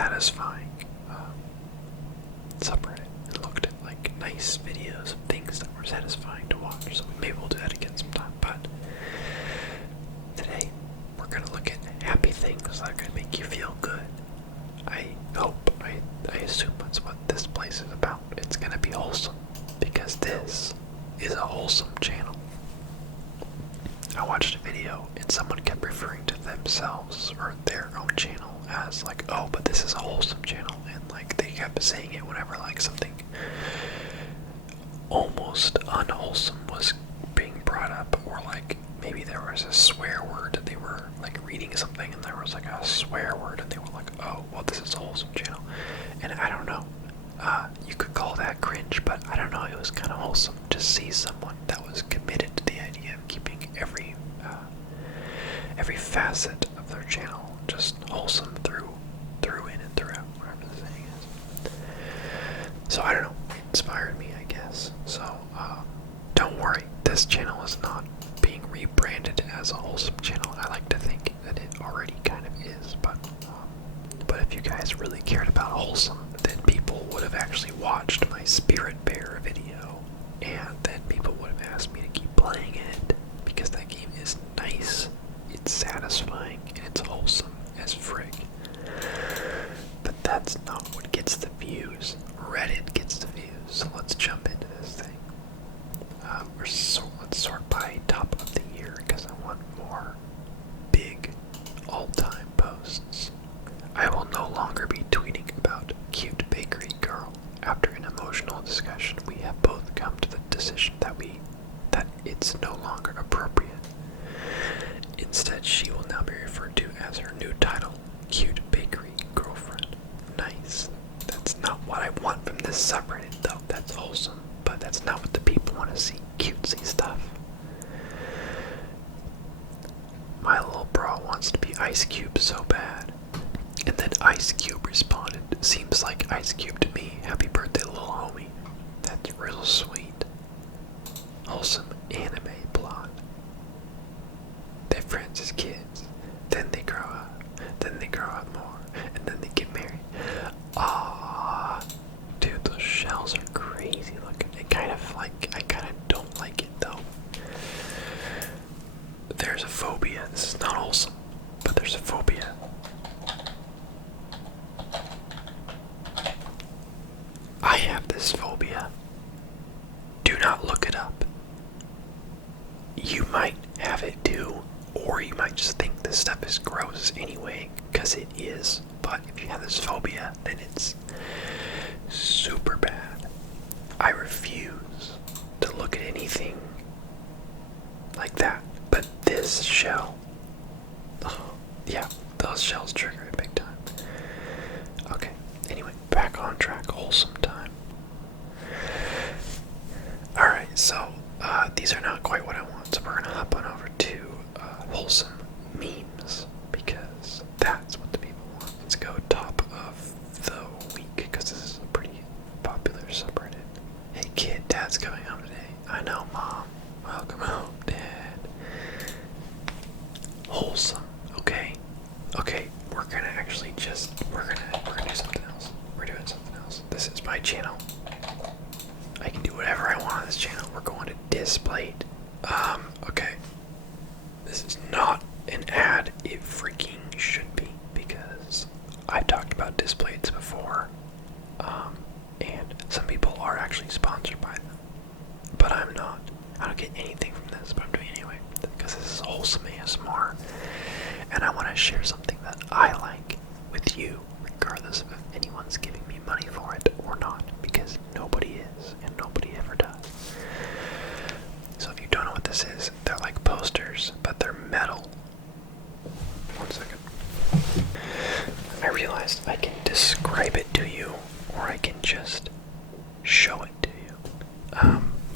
satisfying subreddit and looked at like nice videos of things that were satisfying to watch. So maybe we'll do that again sometime. But today we're gonna look at happy things that are gonna make you feel good. I hope, I assume that's what this place is about. It's gonna be wholesome, because this is a wholesome channel. I watched a video and someone kept referring to themselves or their own channel as like, oh, but this is a wholesome channel, and like they kept saying it whenever like something almost unwholesome was being brought up, or like maybe there was a swear word that they were like reading something and there was like a swear word and they were like, oh, well, this is a wholesome channel. And I don't know, you could call that cringe, but I don't know, it was kind of wholesome to see someone that was committed to the idea of keeping every facet of their channel just wholesome through in and throughout, whatever the saying is. So I don't know, it inspired me, I guess. So don't worry, this channel is not being rebranded as a wholesome channel. I like to think that it already kind of is, but if you guys really cared about wholesome, then people would have actually watched my Spirit Bear video, and then people would have asked me to keep playing it, because that game is nice, it's satisfying, and it's wholesome as frig. But that's not what gets the views. Reddit gets the views. So let's jump into this thing. Let's sort by top of the year, because I want more big all-time posts. I will no longer be tweeting about cute bakery girl. After an emotional discussion, we have both come to the decision that it's no longer appropriate. Instead, she will now be referred to as her new title, Cute Bakery Girlfriend. Nice. That's not what I want from this subreddit, though. That's wholesome, but that's not what the people want to see. Cutesy stuff. My little bro wants to be Ice Cube so bad. And then Ice Cube responded, seems like Ice Cube to me. Happy birthday, little homie. That's real sweet. Wholesome anime plot. They're friends as kids. Then they grow up. Then they grow up more. And then they get married. Ah, dude, those shells are crazy looking. I kind of don't like it though. There's a phobia. This is not wholesome, but there's a phobia. I have this phobia. Do not look it up. You might have it too, or you might just think this stuff is gross anyway, because it is. But if you have this phobia, then it's super bad. I refuse to look at anything like that. But this shell, oh, yeah, those shells trigger it big time. Okay, anyway, back on track, wholesome time. Alright, so these are not quite what I want, so we're gonna hop on over to wholesome memes, because that's what the people want. Let's go top of the week, because this is a pretty popular subreddit. Hey kid, dad's coming home today. I know, mom. Welcome home, dad. Wholesome. Okay, we're gonna actually we're gonna do something else. We're doing something else. This is my channel. I can do whatever I want on this channel. We're going to Displate. Okay. This is not an ad. It freaking should be, because I've talked about Displates before. And some people are actually sponsored by them. But I'm not. I don't get anything from this, but I'm doing it anyway, because this is wholesome ASMR. And I want to share something that I like with you, regardless of if anyone's giving me money for it or not, because nobody is, and nobody ever does. So if you don't know what this is, they're like posters, but they're metal. 1 second. I realized I can describe it to you, or I can just show it to you.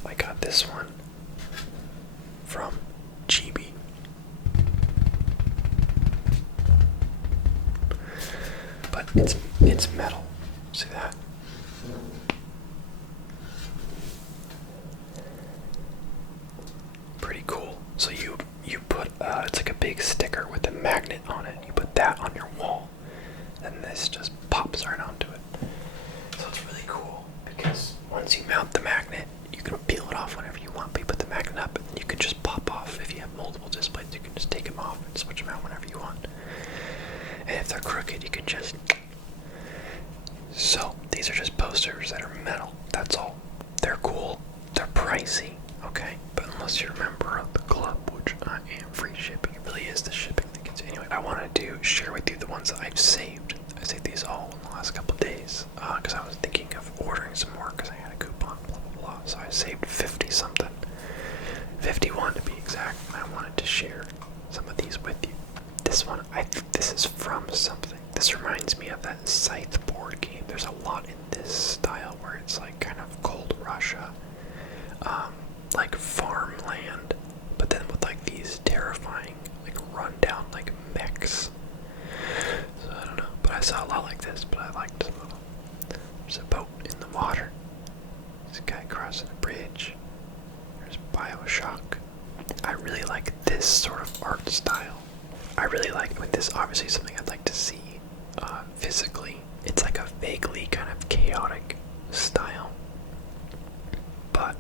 I got this one from GB. But it's metal. See that? Pretty cool. So you put it's like a big sticker with a magnet on it. You put that on your wall, and then this just pops right onto it. So it's really cool because once you mount the magnet, you can peel it off whenever you want. But you put the magnet up, and you can just pop off. If you have multiple displays, you can just take them off and switch them out whenever you want. And if they're crooked, you can just... So, these are just posters that are metal. That's all. They're cool. They're pricey, okay? But unless you're a member of the club, which I am, free shipping. It really is the shipping that gets you. Anyway, I wanted to share with you the ones that I've saved. I saved these all in the last couple of days because I was thinking of ordering some more because I had a coupon, blah, blah, blah. So I saved 50-something. 51 to be exact. And I wanted to share some of these with you. This one, this is from something. This reminds me of that Scythe board game. There's a lot in this style where it's like kind of cold Russia, like farmland, but then with like these terrifying, like rundown, like mechs. So I don't know, but I saw a lot like this, but I liked some of them. There's a boat in the water. There's a guy crossing a bridge. There's BioShock. I really like this sort of art style. I really like, this obviously is something I'd like to see physically. It's like a vaguely kind of chaotic style, but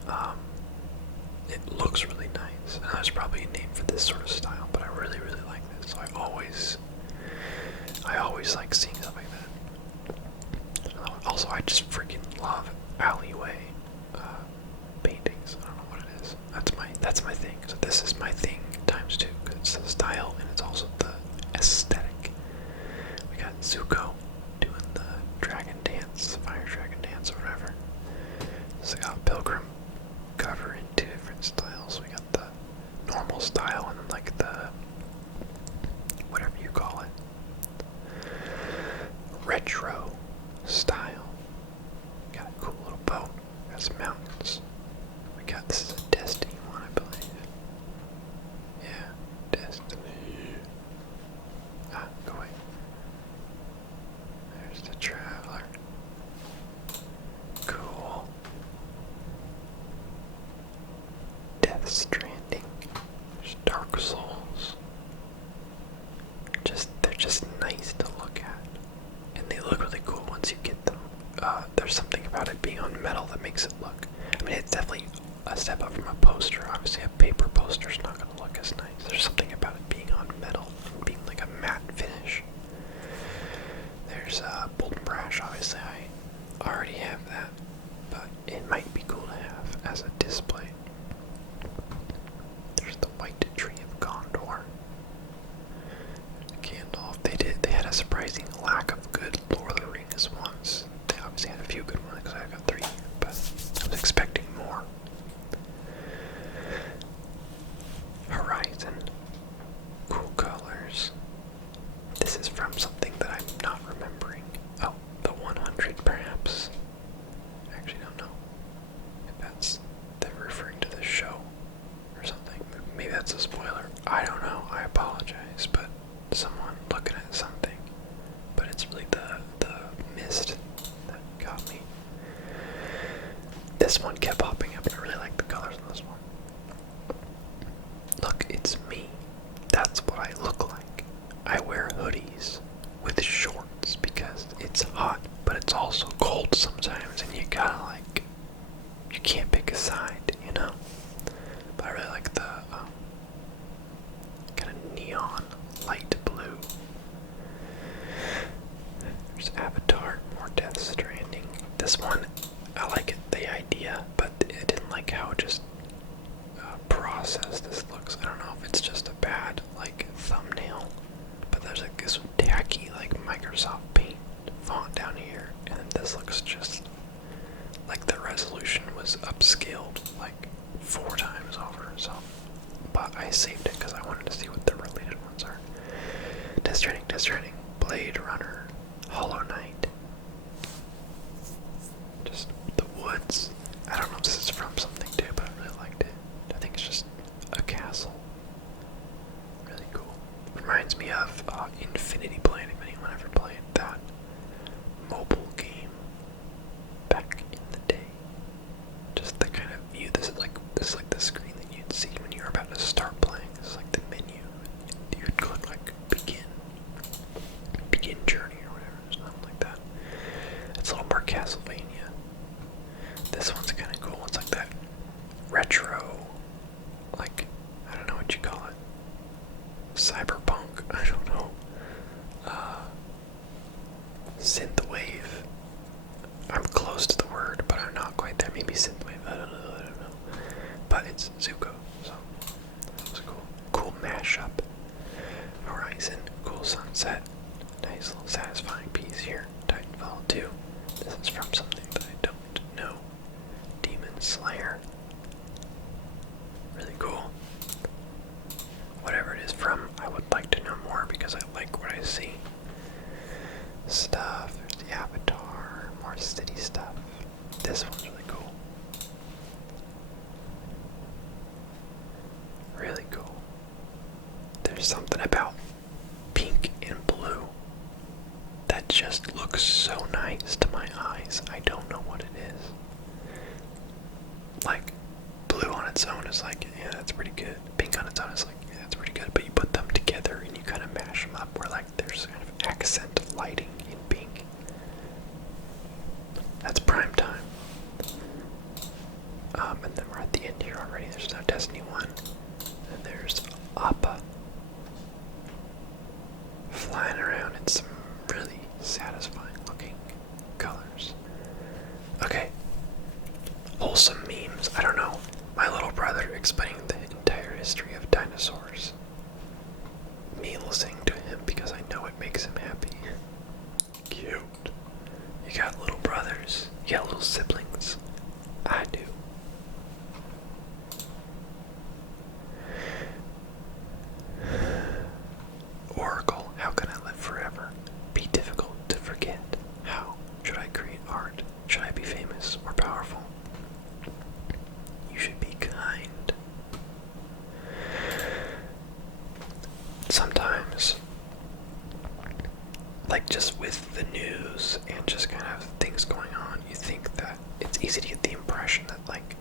it looks really nice. And there's probably a name for this sort of style, but I really, really like this. So I always like seeing stuff like that. Also, I just freaking love alleyway paintings. I don't know what it is. That's my thing. So this is my thing times two, because it's the style and it's also the aesthetic. We got Zuko doing the dragon dance, fire dragon dance or whatever. So we got Pilgrim cover in two different styles. We got the normal style and then like the whatever you call it, retro style. Got a cool little boat. Got some mountains. We got, this is a Destiny one, I believe. Yeah, Destiny. Go away. There's the Traveler. Cool. Death Stranding. There's Dark Souls. They're just nice to look at. And they look really cool once you get them. There's something about it being on metal that makes it look, I mean, it's definitely a step up from a poster. Obviously a paper poster's not going to look as nice. There's something about it being on metal and being like a matte finish. There's Bolt and Brash. Obviously I already have that, but it might be cool to have as a display. There's the White Tree of Gondor. Gandalf. They had a surprising lack of good Lord of the Rings ones. They obviously had a few good ones because I got 3 here, but I was expecting more. Horizon. Cool colors. This is from something that I'm not remembering. Oh, the 100 perhaps. I actually don't know if they're referring to the show or something. Maybe that's a spoiler. I don't know. I apologize, but someone looking at something. But it's really the mist that got me. This one kept popping up and I really like the colors on this one. Look, it's me. That's what I look like. I wear hoodies with shorts because it's hot, but it's also cold sometimes and you gotta you can't pick a side, you know? But I really like the kind of neon light blue. There's Avatar, more Death Stranding. This one, I like it, the idea, but I didn't like how just processed this looks. I don't know if it's just a bad thumbnail, but there's this tacky Microsoft Paint font down here, and then this looks just like the resolution was upscaled 4 times over. So, but I saved it because I wanted to see what the related ones are. Death Stranding, Blade Runner, Hollow Knight. Just the woods. I don't know if this is from something too, but I really liked it. I think it's just a castle. Really cool. Reminds me of Infinity Blade, if anyone ever played that mobile game back in the day. Just the kind of view. This is like the screen that you'd see when you're about to start playing. This is like the menu. You'd click begin journey or Castlevania. This one's kind of cool. It's like that retro, like, I don't know what you call it. Cyberpunk, I don't know. Synthwave. I'm close to the word, but I'm not quite there. Maybe synthwave, I don't know. But it's Zuko, so that was cool. Cool mashup. Horizon, cool sunset. Nice little satisfying piece here. Titanfall 2. This is from something that I don't know. Demon Slayer. Really cool. Whatever it is from, I would like to know more because I like what I see. Stuff. There's the Avatar. More city stuff. This one's really cool. Really cool. There's something about pink and blue that just looks so nice to my eyes. I don't know what it is. Like, blue on its own is like, yeah, that's pretty good. Pink on its own is like, yeah, that's pretty good. But you put them together and you kind of mash them up where like there's kind of accent lighting in pink. That's prime time. And then we're at the end here already. There's no Destiny 1. And there's Appa flying around in some really satisfying looking colors. Okay. Wholesome memes. I don't know. My little brother explaining the entire history of dinosaurs. Me listening to him because I know it makes him happy. Cute. You got little brothers. You got little siblings. I do. Oracle, how can I live forever? Be difficult to forget. How? Should I create art? Should I be famous or powerful? You should be kind. Sometimes, like just with the news and just kind of things going on, you think that it's easy to get the impression that like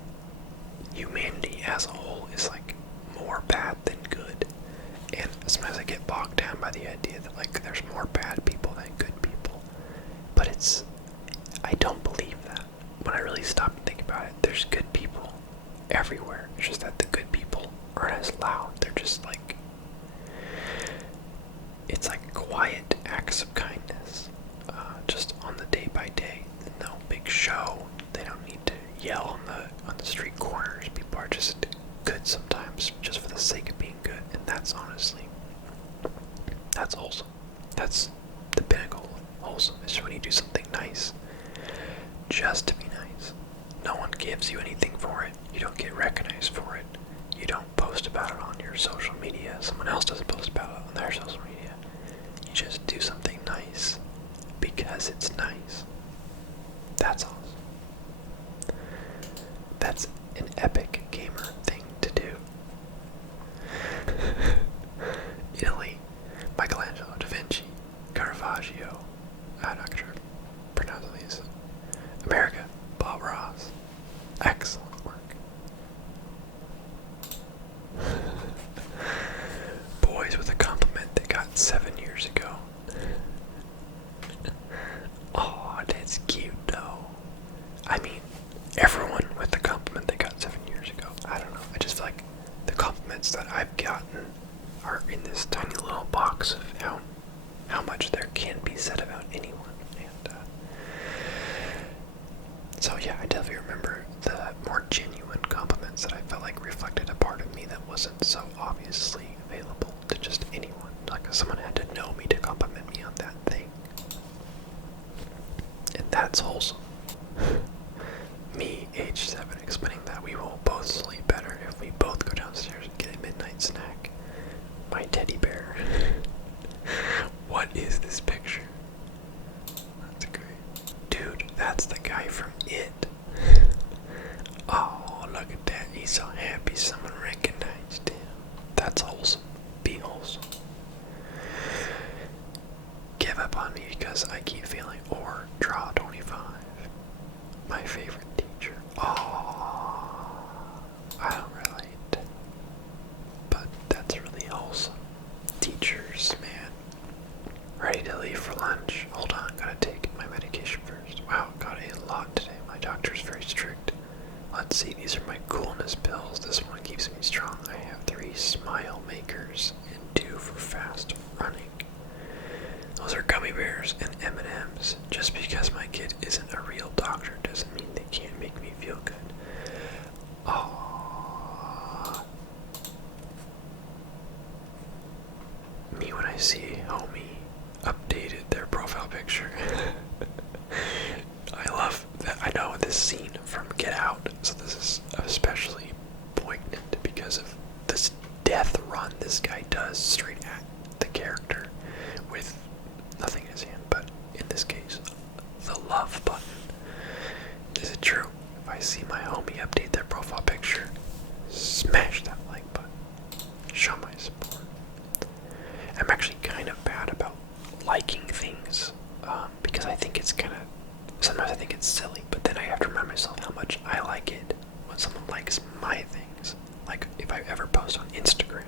humanity as a whole is like more bad than good. And sometimes I get bogged down by the idea that like there's more bad people than good people. But I don't believe that. When I really stop and think about it, there's good people everywhere. It's just that the good people aren't as loud. They're just like, it's like quiet acts of kindness, just on the day by day. No big show. They don't need to yell on the street corners. People are just good sometimes, just for the sake of being good. And that's honestly, that's wholesome. That's the pinnacle of wholesome. Is when you do something nice, just to be nice. No one gives you anything for it. You don't get recognized for it. You don't post about it on your social media. Someone else doesn't post about it on their social media. You just do something nice because it's nice. That's awesome. That's an epic gamer thing to do. Italy, Michelangelo, Da Vinci, Caravaggio. I'm not sure pronounce these. America, Bob Ross. Excellent work. Boys with a compliment they got 7 years ago. Oh, that's cute though. I mean, everyone with the compliment they got 7 years ago. I don't know. I just feel like the compliments that I've gotten are in this tiny little box of how much there can be said about anyone. And so yeah, I definitely remember the more genuine compliments that I felt like reflected a part of me that wasn't so obviously available to just anyone. Like someone had to know me to compliment me on that thing. And that's wholesome. Me, age 7, explaining that we will both sleep better if we both go downstairs and get a midnight snack. My teddy bear. What is this picture? That's great. Dude, that's the guy from It. Oh, look at that. He's so happy someone recognized him. That's wholesome. Be wholesome. Give up on me because I keep failing. Or draw 25. My favorite teacher. Oh, I don't relate. But that's really wholesome. Teachers, man. Ready to leave for lunch. Hold on, gotta take my medication first. Wow, got a kind of, sometimes I think it's silly, but then I have to remind myself how much I like it when someone likes my things. Like, if I ever post on Instagram,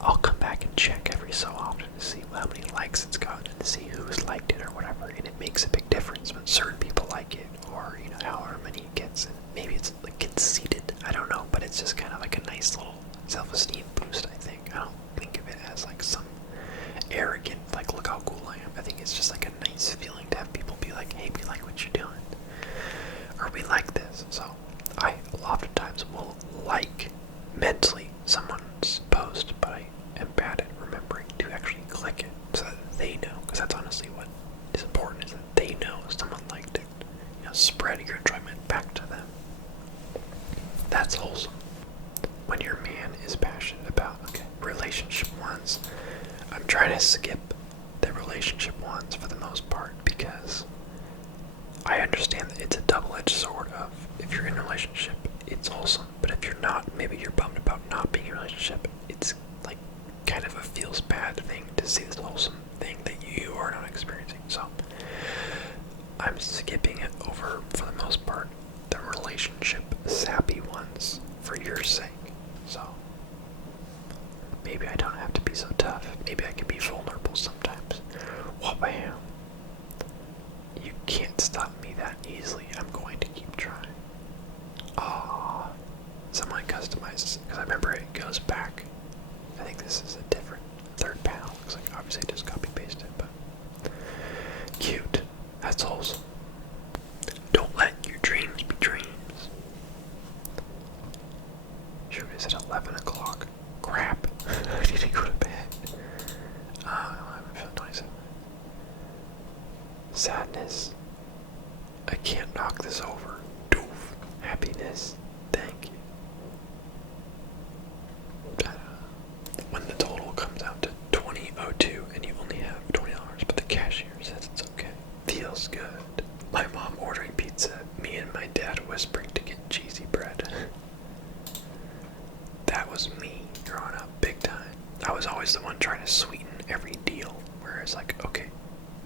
I'll come back and check every so often to see how many likes it's gotten and to see who's liked it or whatever, and it makes a big difference when certain people like it, or, you know, however many it gets, and maybe it's like conceited, I don't know, but it's just kind of like a nice little self-esteem boost, I think. I don't think of it as like some arrogant, like, look how cool I am. I think it's just like a nice feeling to have people be like, hey, we like what you're doing, or we like this. So I oftentimes will like mentally someone's post, but I am bad at remembering to actually click it so that they know, because that's honestly what is important, is that they know someone liked it. You know, spread your enjoyment back to them. That's wholesome. When your man is passionate about, okay, relationship ones, I'm trying to skip the relationship ones for the most part, because I understand that it's a double-edged sword of, if you're in a relationship, it's wholesome, but if you're not, maybe you're bummed about not being in a relationship, it's like kind of a feels bad thing to see this wholesome thing that you are not experiencing. So I'm skipping it over for the most part, the relationship sappy ones, for your sake. So maybe I don't have to be so tough. Maybe I can be vulnerable sometimes. Well, bam. You can't stop me that easily. I'm going to keep trying. Ah, someone customizes, because I remember it goes back. I think this is a different third panel. Looks like obviously I just copy pasted, but cute. That's wholesome. Don't let your dreams be dreams. Sure, is it 11 o'clock? Crap. I need to go to bed. I feel 27. Sadness. I can't knock this over. Doof. Happiness. Thank you. When the total comes out to $20.02 and you only have $20, but the cashier says it's okay. Feels good. My mom ordering pizza, me and my dad whispering to get cheesy bread. That was me growing up, big time. I was always the one trying to sweeten every deal, where it's like, okay,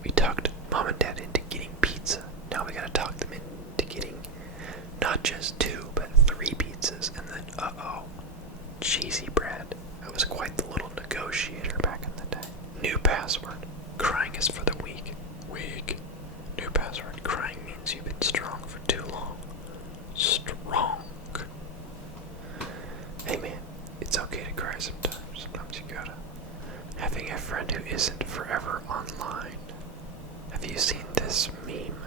we talked mom and dad into getting pizza. Now we gotta talk them into getting not just 2, but 3 pizzas, and then, cheesy bread. I was quite the little negotiator back in the day. New password. Crying is for the weak. Weak. New password. Crying means you've been strong for too long. Strong. Hey man, it's okay to cry sometimes. Sometimes you gotta. Having a friend who isn't forever online. Have you seen this meme?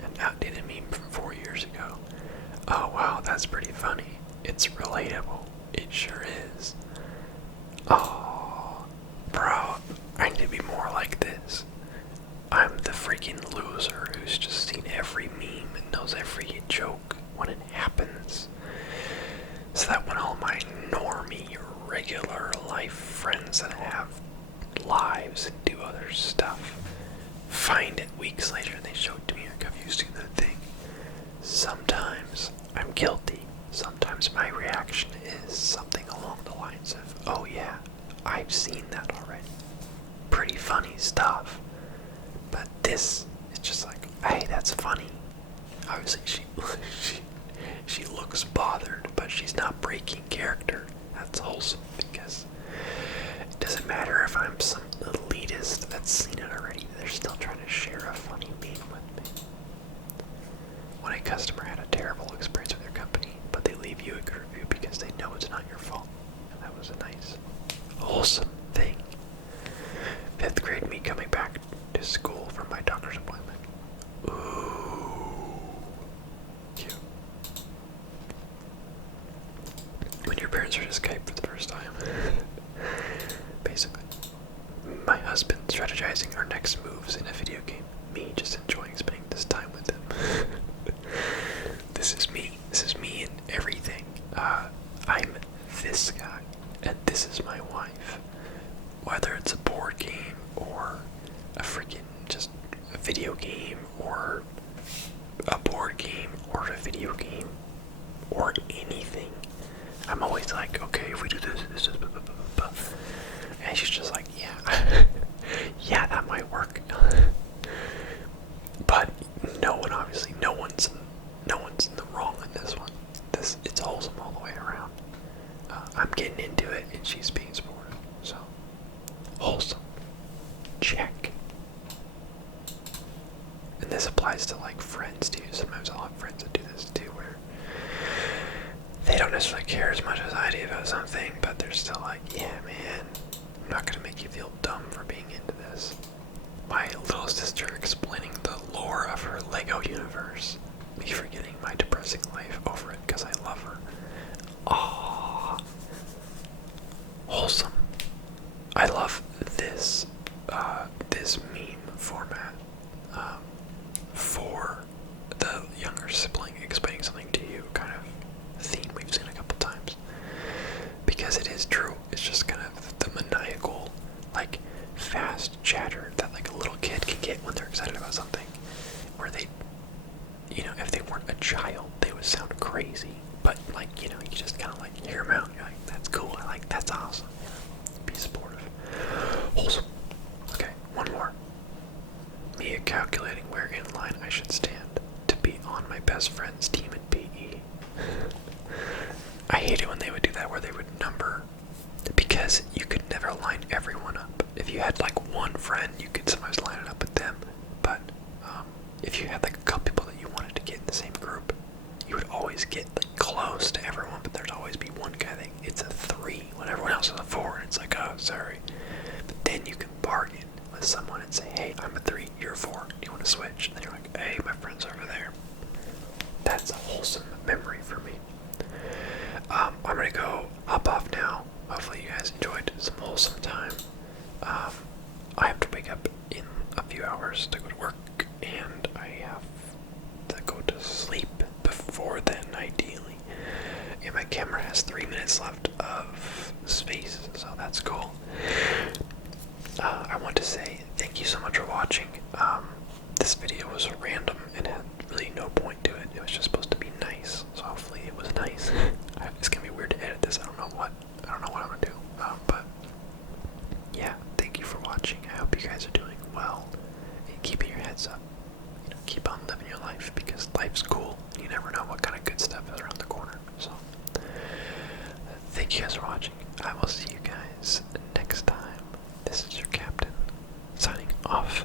An outdated meme from 4 years ago. Oh wow, that's pretty funny. It's relatable. It sure is. Oh, bro, I need to be more like this. I'm the freaking loser who's just seen every meme and knows every joke when it happens. So that when all my normie, regular life friends that have lives and do other stuff find it weeks later and they show it to me, like, have you seen that thing? Sometimes I'm guilty. Sometimes my reaction is something along the lines of, oh yeah, I've seen that already. Pretty funny stuff. But this is just like, hey, that's funny. Obviously she looks bothered, but she's not breaking character. That's wholesome, because it doesn't matter if I'm some elitist that's seen it already. They're still trying to share a funny meme with me. When a customer had a terrible experience with their company, but they leave you a good review because they know it's not your fault. And that was a nice, wholesome thing. 5th grade me coming back to school from my doctor's appointment. Ooh, cute. When your parents are to Skype for the first time. Basically. My husband strategizing our next moves in a video game. Me just enjoying spending this time with him. This is me. This is me in everything. I'm this guy, and this is my wife. Whether it's a board game, or a freaking just a video game, or a board game, or a video game, or anything, I'm always like, okay, if we do this, blah, blah, blah, blah. And she's just like, yeah, yeah, that might work. And this applies to like friends too. Sometimes I'll have friends that do this too, where they don't necessarily care as much as I do about something, but they're still like, yeah, man, I'm not gonna make you feel dumb for being into this. My little sister explaining the lore of her Lego universe. Me forgetting my depressing life over it because I love her. Aww. Wholesome. I love this, this meme format, for the younger sibling explaining something to you, kind of theme we've seen a couple times. Because it is true. It's just kind of the maniacal, like, fast chatter that like a little kid can get when they're excited about something. Where they, you know, if they weren't a child, they would sound crazy. But like, you know, you just kind of like hear them out. You're like, that's cool. I like, that's awesome. You know, be supportive. Wholesome. Okay, one more. Mia calculating where in line I should stand to be on my best friend's team in PE. I hate it when they would do that, where they would number, because you could never line everyone up. If you had like one friend, you could sometimes line it up with them, but if you had like a couple people that you wanted to get in the same group, you would always get like close to everyone, but there'd always be one guy that it's a 3 when everyone else is a 4, and it's like, oh, sorry. But then you can bargain with someone and say, hey, I'm a 3, you're a 4, do you want to switch? And then you're like, hey, my friend's over there. That's a wholesome memory for me. I'm gonna go hop off now. Hopefully you guys enjoyed some wholesome time. I have to wake up in a few hours to go to work, and I have to go to sleep before then, ideally. And my camera has 3 minutes left of space, so that's cool. I want to say thank you so much for watching. This video was random and had really no point to it. It was just supposed to be nice, so hopefully it was nice. It's gonna be weird to edit this. I don't know what I'm gonna do. But yeah, thank you for watching. I hope you guys are doing well and keeping your heads up. You know, keep on living your life, because life's cool. You never know what kind of good stuff is around the corner. So thank you guys for watching. I will see you guys next time. This is your captain signing off.